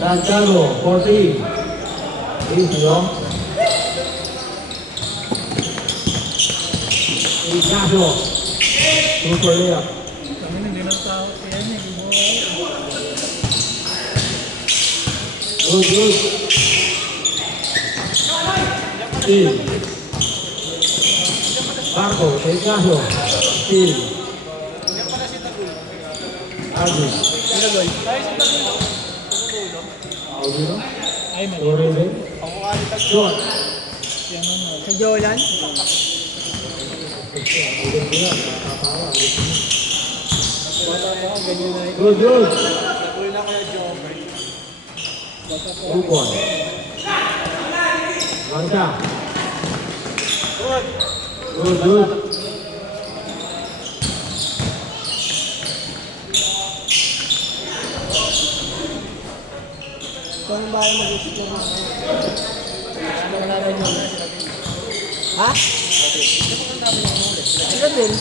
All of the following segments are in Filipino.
Santiago, 14. Ignacio. Ignacio. Super layup. Kami hindi ng tao. Kaya niya, Good, good. Steal. Marco, Ignacio. Steal. Agis. Pinagol. Audino. Ay, mali. Torres. Shot. Sa Jolan? Good, good. Nagul na kaya Joker. Upon. Marca. Good, good. Kung ba yung mag-isip mo mga ha? Sila din.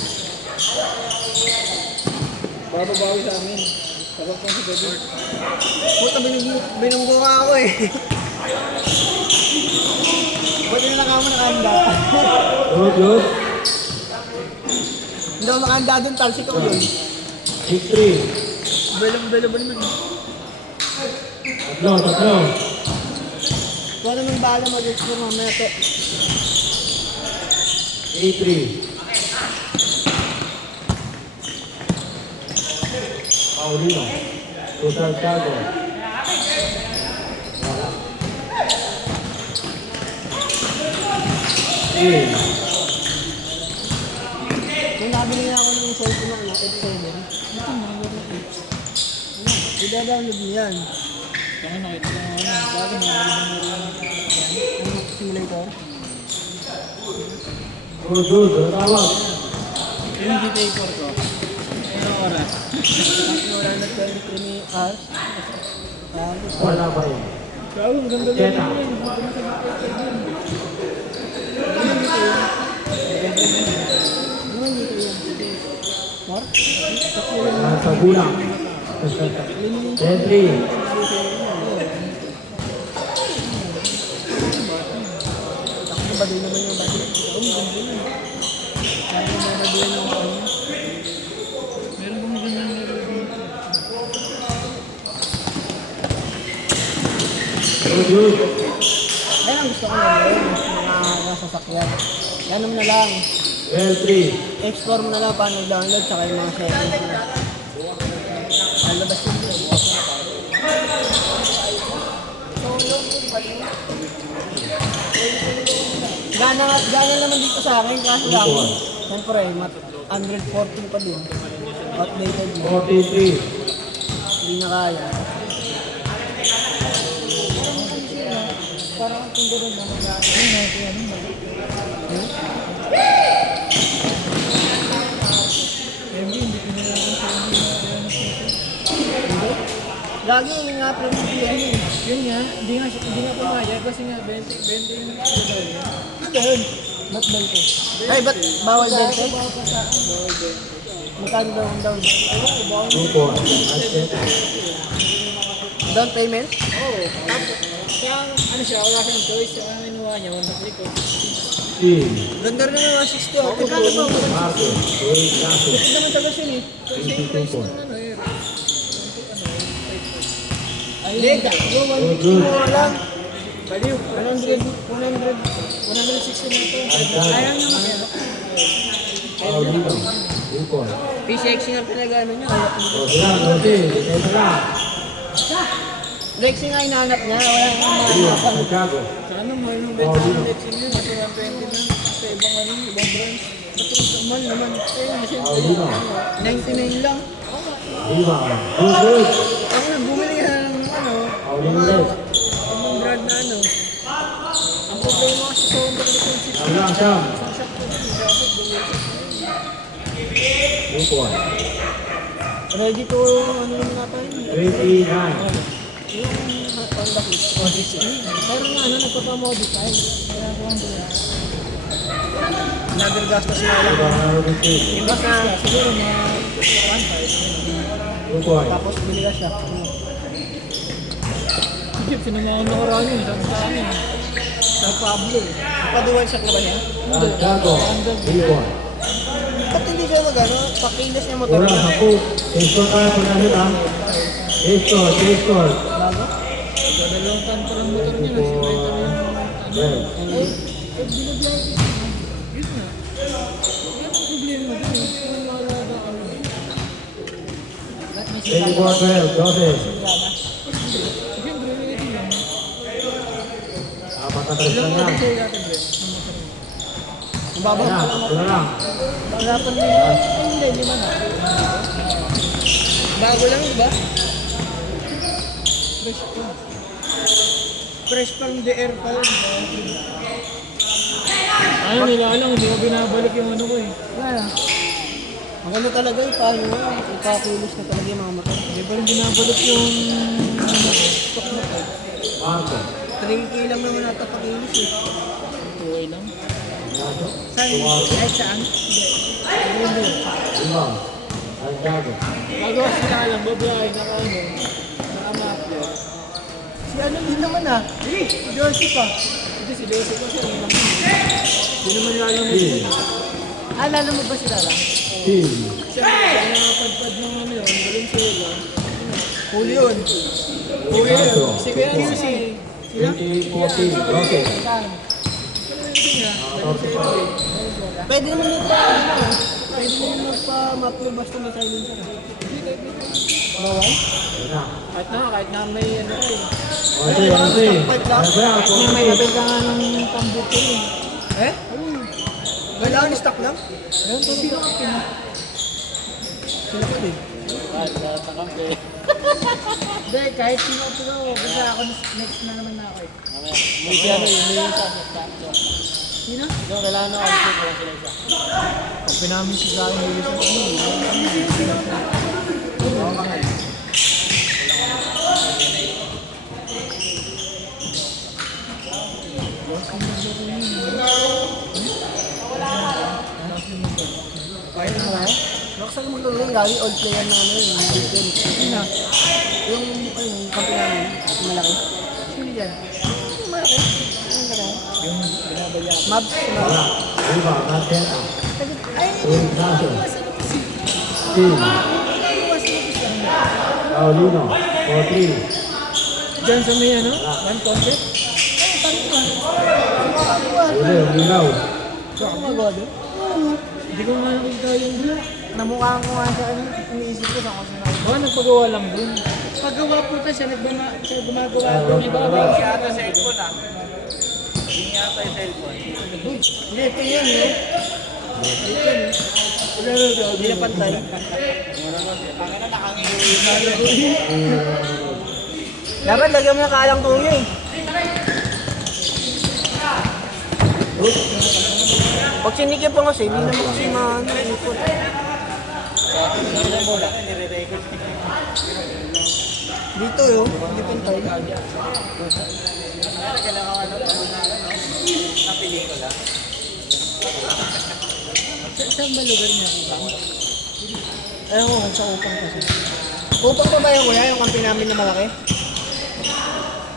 Bababawi sa amin. Sabag kong si Bebe. Puta, binunggo ka ako eh. Ba't yun lang ako nakahanda? Good, good. Hindi ako nakahanda dun, talsik ako dun. 6-3. Belong naman. Tatlo. Kung ano nang bahala mag-explore mamaya te. 8-3. Paulino. To Santiago. May nabili na ako ng cellphone na F7. Ito na, i-download mo yan. Kaya nakita ko ano, bago ano simulator? Good, good. Tawag. Yung GTA 4 ko. Ayun oras. Wala na 23 hours. Wala pa rin. Kaya ang ganda lang Keta. yun. Nasa gulang. 10-3. Baduy naman yung baduy. Oo, ganda yun. Parang may baduy yung ano. Meron bang ganyan meron dito? Good, good. Ayun ang gusto ko na yun. Mga sasakyan. Yan naman na lang. 12-3. Explore mo na lang paano download saka yung mga settings na. Alabas yun. Gana naman dito sa akin kasi lang. Siyempre, 114 pa din. Outdated din. 43. Hindi na kaya. Parang ang tindo rin naman na. Lagi yung nga-upload mo yan eh. Yun nga, hindi nga pumayag kasi nga 20 yung daw yun. Ano yun? Ba't 20? Ay, ba't bawal 20? Bawal pa sa akin, bawal 20. Magkano daw ang down? Upon. Asset. Down payment? Oo. Kaya ano siya, wala siyang choice. Yung ano inuwa niya, 1 ko. Team. Ganda rin naman 60 ako. Kaya ba? Marco. Ignacio. Gusto naman tagas yun eh. Kasi yung price ng ano eh. Hindi, Good, good. mo lang. Baliw, 160 na ito. Sayang naman yan. Paulino. Upon. PCX nga pinag-ano niya. Sila, Norte. Ito lang. Lexi nga hinahanap niya, wala nang Rio. mahanapan. Santiago. Sana mahal yung benta ng Lexi niya, kasi 120 na. Sa ibang ano, ibang brands. Kasi mahal naman. Kaya nga siyempre, Paulino. 99 lang. Lima. Good, good. Ako nagbumili ka ng ano, Paulino mga left. ibang brand na ano. Ang problema kasi sa Honda Click 160. Alang Sam. Isang shop ko din, dapat bumili. Upon. Ready to, ano naman natin? 29. Yung Honda Click 160. Pero nga, ano, nagpapamodify. Kaya ko ang bumili. Another gastos na lang. Iba sa siguro mga 1.5. Upon. Tapos bili ka siya. Chip, sinamahan na karaan yun. Sabi sa amin. Sa Pablo eh. Paduwal sa klaba niya. Santiago, rebound. Ba't hindi siya magano? Pakilas niya motor Bola na. sa post. Score tayo po namin ha. Score. Bago? Dalawang tan pa lang motor niya. Nasibay kami yung Well, binabiyak. Yun nga. Yan ang problema dun eh. Kung wala ba kami. Ba't may 24-12, 12. Siyempre, ito lang. Apat na tres lang yan. Sa'yo natin, Brett. Yung motor mo. Ang baba. Ayan, ito na lang. Harapan mo yun. Hindi, lima na. Bago lang, di ba? Fresh ko. Fresh pang DR pa yun. Ano nila lang, hindi ko binabalik yung ano ko eh. Wala. Ang ano talaga eh, paano mo? Ipakilos na talaga yung mga motor. Hindi pa rin binabalik yung stock na to. Marco. 3K lang naman nata pakilos eh. Tuway lang. Saan? Kahit saan? Hindi. Rebound. Santiago. Bago kasi lang, babae, naka ano, naka mafia. Si ano din naman ah. Si Joseph ah. Hindi si Joseph kasi ang lang. Hindi naman alam mo Team. siya. Ah, lalo mo ba sila lang? Team. Siya nakapadpad ng ano yun, Valenzuela. Huli yun. Uwi yun. Santo. Si Kuya QC. Sila? 28-14. Okay. Saan? Kasi nga, Valenzuela. Pwede naman yung pwede naman magpa-maplo basta may silencer ah. Bawal? Ayan na. Kahit na may ano eh. Okay. Ano ba yan? Kahit na may label ka nga ng pambuto eh. Eh? Kailangan stock lang? Ayun, to sino ka pina? Sila ko din. Kahit lahat na kami. Hindi, kahit sino ko pero basta ako next na naman na ako eh. May piano yun, may isa sa Sino? Ikaw, kailangan ako kasi kung sila isa. Pag pinamin siya sa akin, may isa ko. Kaya na ba? Nakasal mo lang yung lagi old player na ano yung weekend. Sino? Yung kampi namin, yung malaki. Sino dyan? Yung malaki? Yung malaki? Yung binabalya. Mabs? Wala. Rebound. Santiago. Ay, Ignacio. Team. Paulino. 4-3. Diyan sa may ano? One concept? Uli. Ligaw. Saan ko magawa doon? Hindi ko nga nakita yung Namukha ko nga sa ano, iniisip ko sa kasi na. baka nagpagawa lang dun. Paggawa po ito, siya gumagawa doon. Iba ba yung ata cellphone ah. Hindi ata yung cellphone. Hindi, ito yun eh. Hindi na pantay. Dapat lagyan mo na kalang tuloy eh. Pag sinikip pa kasi, hindi naman kasi ikot. Dito yun, hindi pantay. Saan ba lugar niya? Ayaw ko, sa upang kasi. Upang pa ba yung kuya, yung kampi namin na malaki?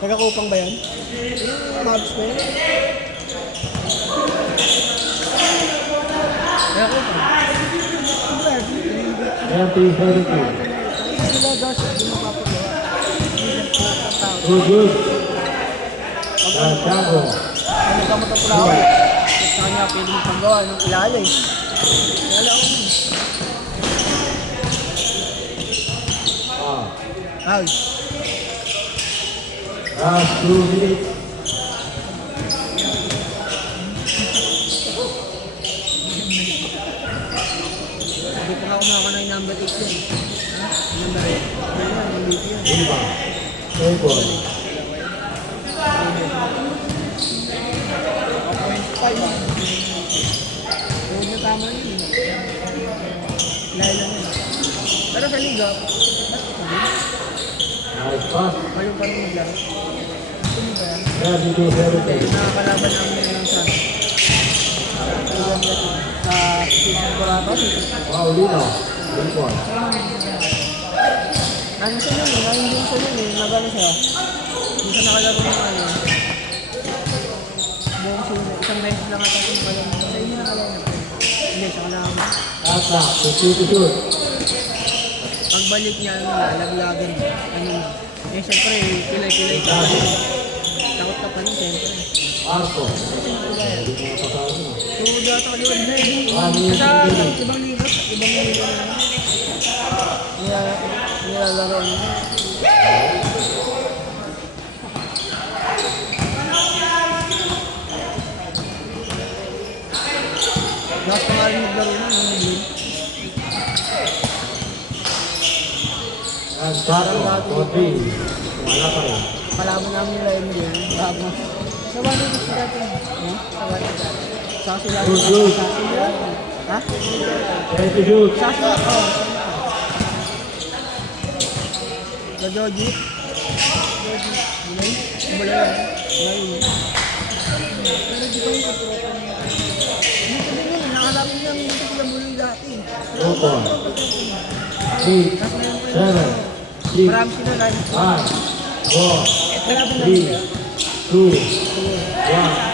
Nagkakupang ba yan? Yung mabs ba yan? Ayan, 3-32. Sila gas, hindi mapapagawa. Good. Santiago. Ano ka matapulawa? Sa kanya, pwede mo panggawa ng ilala eh. Ilala ko yun. Ay, Last 2 minutes. hindi pa nga kumaka na yung number 8 yun. Ha? Number 8. Ayan, yung BP yan. Rebound. Second. 1.5 ah. Huwag na tama yun eh. Ilala lang yun. Pero sa liga, Nice pass. kayo pa rin maglaro. Gusto mo ba yan? 32-17. Nakakalaban namin yun sa sa season ko rato. Paulino. Rebound. Ano siya yun eh, nandun din siya yun eh, nagano siya. Hindi siya nakalaro ng ano. Buong sino, isang beses lang ata siya nakalaro. Sa inyo nakalaro na po. Hindi, siya kalaro. Asa, shoot. Pagbalik niya, ano na, laglagan. Ano na. Eh, syempre, pilay-pilay ka. Takot ka pa rin, syempre. Marco. Tudo ata kaliwan na eh. Sa ibang liga na. Nilalaro niya. Last na nga rin naglaro na, ng blue. Kobe. Wala pa rin. Kalaban namin nila yun din. Bago. Sa wala dito sila dito. Sa wala dito. Sa sila dito. Sa sila. Ha? Ready to shoot. Sa sila. Oo. Sa Joji. Bulay. Bulay. Pero di ba yung katropa niya? Dito din yun. Nakalaban niya dito sila Bulay dati. Open. 8, 7, 6, Marami sila lang. 5, 4, 3, 2, 1.